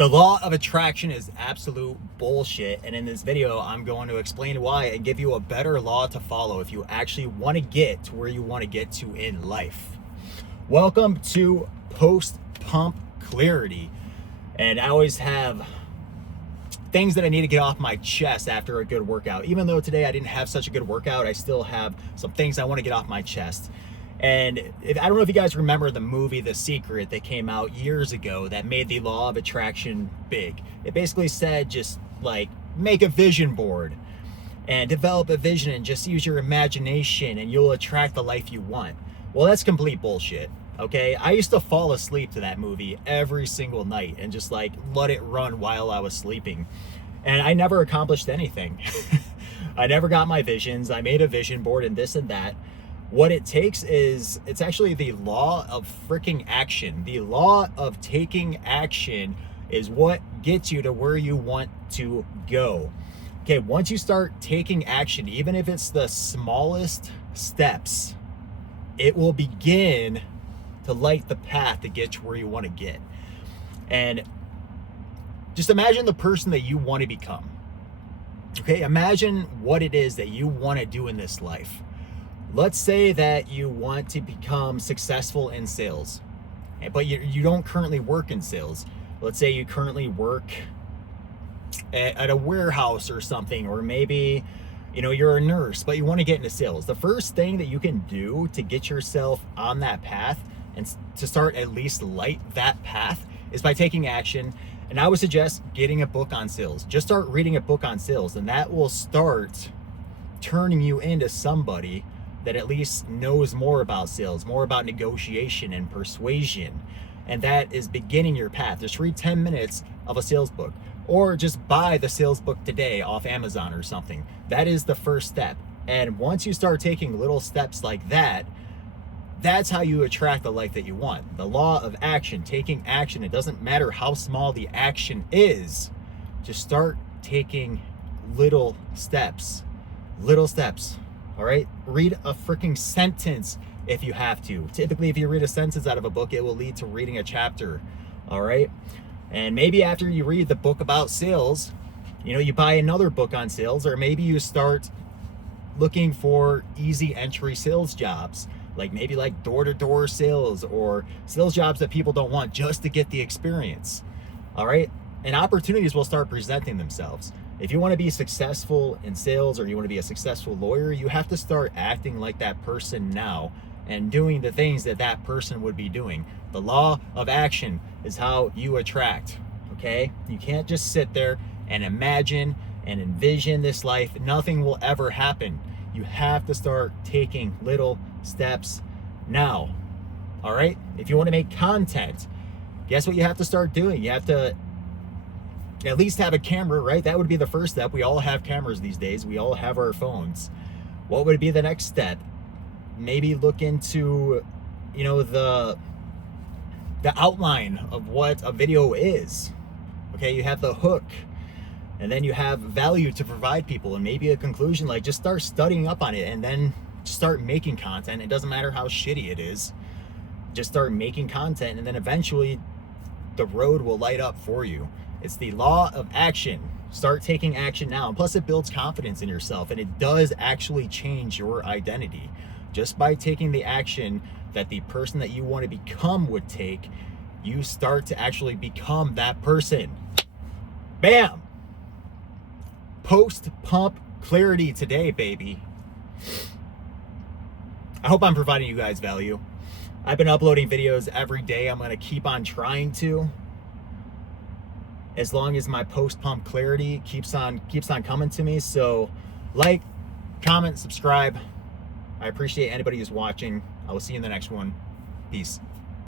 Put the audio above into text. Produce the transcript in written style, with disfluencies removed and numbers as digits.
The law of attraction is absolute bullshit, and in this video I'm going to explain why and give you a better law to follow if you actually want to get to where you want to get to in life. Welcome to post-pump clarity, and I always have things that I need to get off my chest after a good workout. Even though today I didn't have such a good workout, I still have some things I want to get off my chest. And I don't know if you guys remember the movie The Secret that came out years ago that made the law of attraction big. It basically said just like make a vision board and develop a vision and just use your imagination and you'll attract the life you want. Well, that's complete bullshit. Okay, I used to fall asleep to that movie every single night and just like let it run while I was sleeping. And I never accomplished anything. I never got my visions. I made a vision board and this and that. What it takes is, it's actually the law of freaking action. The law of taking action is what gets you to where you want to go. Okay, once you start taking action, even if it's the smallest steps, it will begin to light the path to get to where you want to get. And just imagine the person that you want to become. Okay, imagine what it is that you want to do in this life. Let's say that you want to become successful in sales, but you don't currently work in sales. Let's say you currently work at a warehouse or something, or maybe you're a nurse, but you want to get into sales. The first thing that you can do to get yourself on that path and to start at least light that path is by taking action. And I would suggest getting a book on sales. Just start reading a book on sales, and that will start turning you into somebody that at least knows more about sales, more about negotiation and persuasion. And that is beginning your path. Just read 10 minutes of a sales book, or just buy the sales book today off Amazon or something. That is the first step. And once you start taking little steps like that, that's how you attract the life that you want. The law of action, taking action. It doesn't matter how small the action is. Just start taking little steps. Little steps. All right, read a freaking sentence if you have to. Typically, if you read a sentence out of a book, it will lead to reading a chapter. All right, and maybe after you read the book about sales, you buy another book on sales, or maybe you start looking for easy entry sales jobs, like maybe like door-to-door sales or sales jobs that people don't want, just to get the experience. All right, and opportunities will start presenting themselves. If you want to be successful in sales, or you want to be a successful lawyer, you have to start acting like that person now and doing the things that that person would be doing. The law of action is how you attract, okay? You can't just sit there and imagine and envision this life. Nothing will ever happen. You have to start taking little steps now, all right? If you want to make content, guess what you have to start doing? You have to at least have a camera, right? That would be the first step. We all have cameras these days. We all have our phones. What would be the next step? Maybe look into, the outline of what a video is. Okay, you have the hook, and then you have value to provide people, and maybe a conclusion. Like, just start studying up on it, and then just start making content. It doesn't matter how shitty it is. Just start making content, and then eventually the road will light up for you. It's the law of action. Start taking action now. And plus, it builds confidence in yourself, and it does actually change your identity. Just by taking the action that the person that you want to become would take, you start to actually become that person. Bam! Post-pump clarity today, baby. I hope I'm providing you guys value. I've been uploading videos every day. I'm going to keep on trying to, as long as my post-pump clarity keeps on coming to me. So like, comment, subscribe. I appreciate anybody who's watching. I will see you in the next one. Peace.